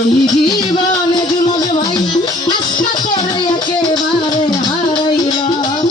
এই জীবনে যুমজ ভাই আশা করে একেবারে হারাইলাম।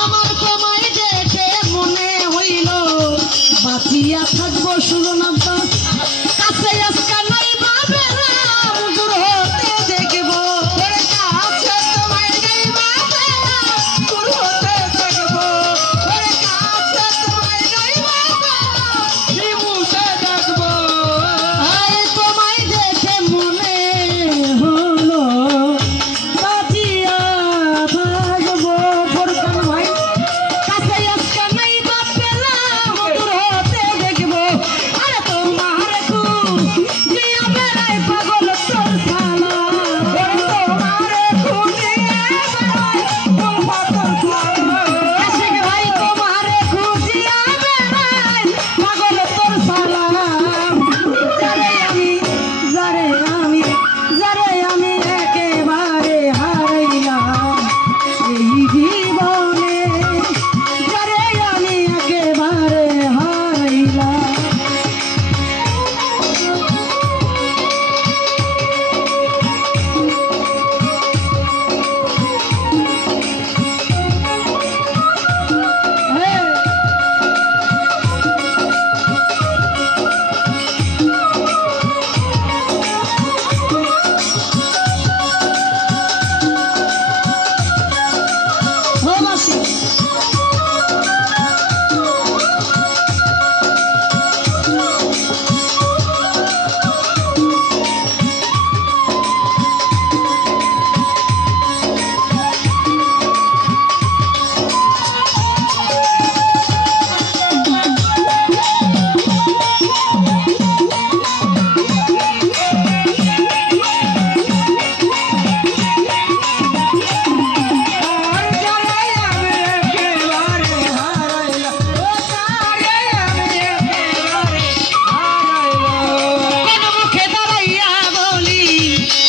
আমার তোমায় দেখে মনে হইল বাঁচিয়া থাকবো সুরনাব্বা কাছে আজকা নাই বাবেরাম দূর হতে দেখবো কাছে তোমায় নাই বাবেরাম দূর হতে দেখবো কাছে তোমায় নাই বাবেরাম নিমুতে দেখবো। আরে তোমায় দেখে মনে হলো বাঁচিয়া থাকবো ফোরকান ভাই কাছে আজকা নাই বাবেরাম দূর হতে দেখবো। আরে তোমার খুব দিয়া বেড়াই পাগল তোর শালা তোমার খুব দিয়া বেড়াই পাগল তোর শালা আশিক ভাই তোমার খুব দিয়া বেড়াই পাগল তোর শালা। যারে আমি একেবারে হারাইলাম এই জীবনে যারে আমি একেবারে হারাইলাম।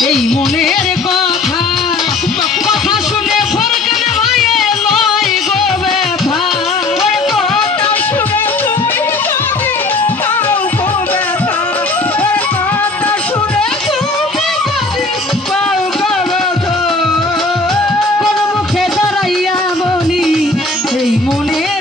এই মনের কথা কথা শুনে ফরকান ভাইয়ে লয় গো ব্যথা কথা শুনে তুমি যদি পাও গো ব্যথা কথা শুনে তুমি যদি পাও গো ব্যথা কোন মুখে দাঁড়াইয়া বলি এই মনের